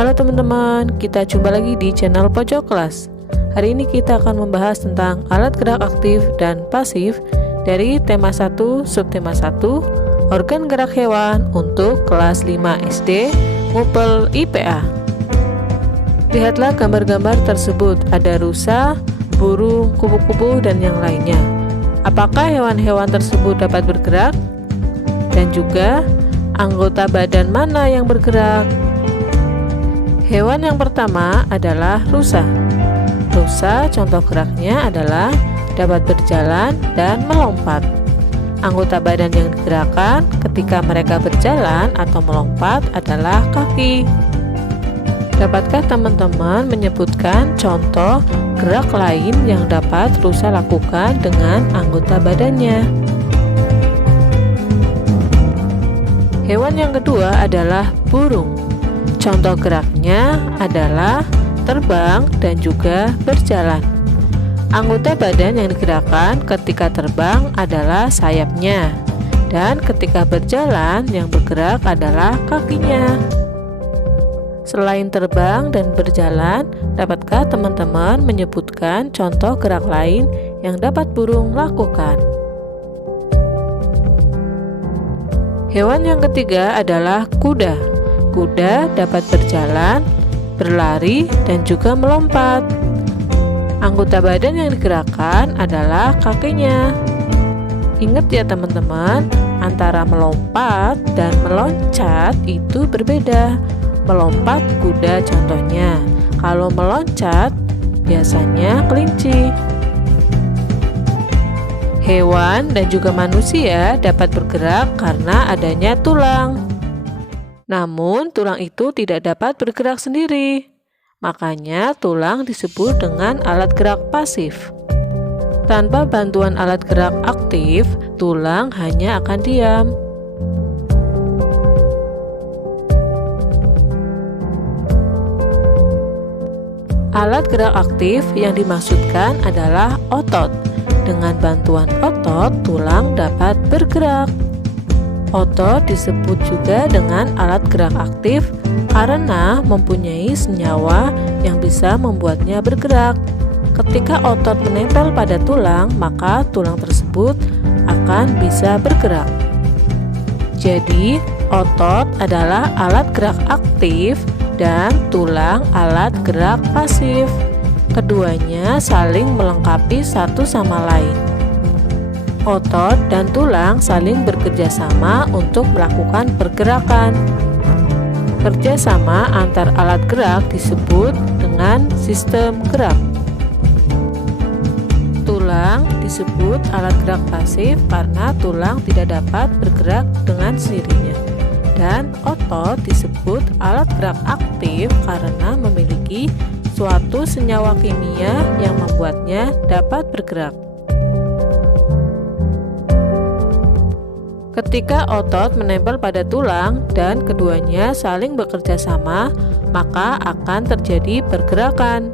Halo teman-teman, kita jumpa lagi di channel Pojok Kelas. Hari ini kita akan membahas tentang alat gerak aktif dan pasif dari tema 1 subtema 1 organ gerak hewan untuk kelas 5 SD Ngupel IPA. Lihatlah gambar-gambar tersebut, ada rusa, burung, kupu-kupu, dan yang lainnya. Apakah hewan-hewan tersebut dapat bergerak? Dan juga anggota badan mana yang bergerak? Hewan yang pertama adalah rusa. Rusa contoh geraknya adalah dapat berjalan dan melompat. Anggota badan yang digerakkan ketika mereka berjalan atau melompat adalah kaki. Dapatkah teman-teman menyebutkan contoh gerak lain yang dapat rusa lakukan dengan anggota badannya? Hewan yang kedua adalah burung. Contoh geraknya adalah terbang dan juga berjalan. Anggota badan yang digerakkan ketika terbang adalah sayapnya, dan ketika berjalan yang bergerak adalah kakinya. Selain terbang dan berjalan, dapatkah teman-teman menyebutkan contoh gerak lain yang dapat burung lakukan? Hewan yang ketiga adalah kuda. Kuda dapat berjalan, berlari, dan juga melompat. Anggota badan yang digerakkan adalah kakinya. Ingat ya teman-teman, antara melompat dan meloncat itu berbeda. Melompat kuda contohnya, kalau meloncat biasanya kelinci. Hewan dan juga manusia dapat bergerak karena adanya tulang. Namun, tulang itu tidak dapat bergerak sendiri. Makanya, tulang disebut dengan alat gerak pasif. Tanpa bantuan alat gerak aktif, tulang hanya akan diam. Alat gerak aktif yang dimaksudkan adalah otot. Dengan bantuan otot, tulang dapat bergerak. Otot disebut juga dengan alat gerak aktif karena mempunyai senyawa yang bisa membuatnya bergerak. Ketika otot menempel pada tulang, maka tulang tersebut akan bisa bergerak. Jadi, otot adalah alat gerak aktif dan tulang alat gerak pasif. Keduanya saling melengkapi satu sama lain. Otot dan tulang saling bekerja sama untuk melakukan pergerakan. Kerjasama antar alat gerak disebut dengan sistem gerak. Tulang disebut alat gerak pasif karena tulang tidak dapat bergerak dengan sendirinya. Dan otot disebut alat gerak aktif karena memiliki suatu senyawa kimia yang membuatnya dapat bergerak. Ketika otot menempel pada tulang dan keduanya saling bekerja sama, maka akan terjadi pergerakan.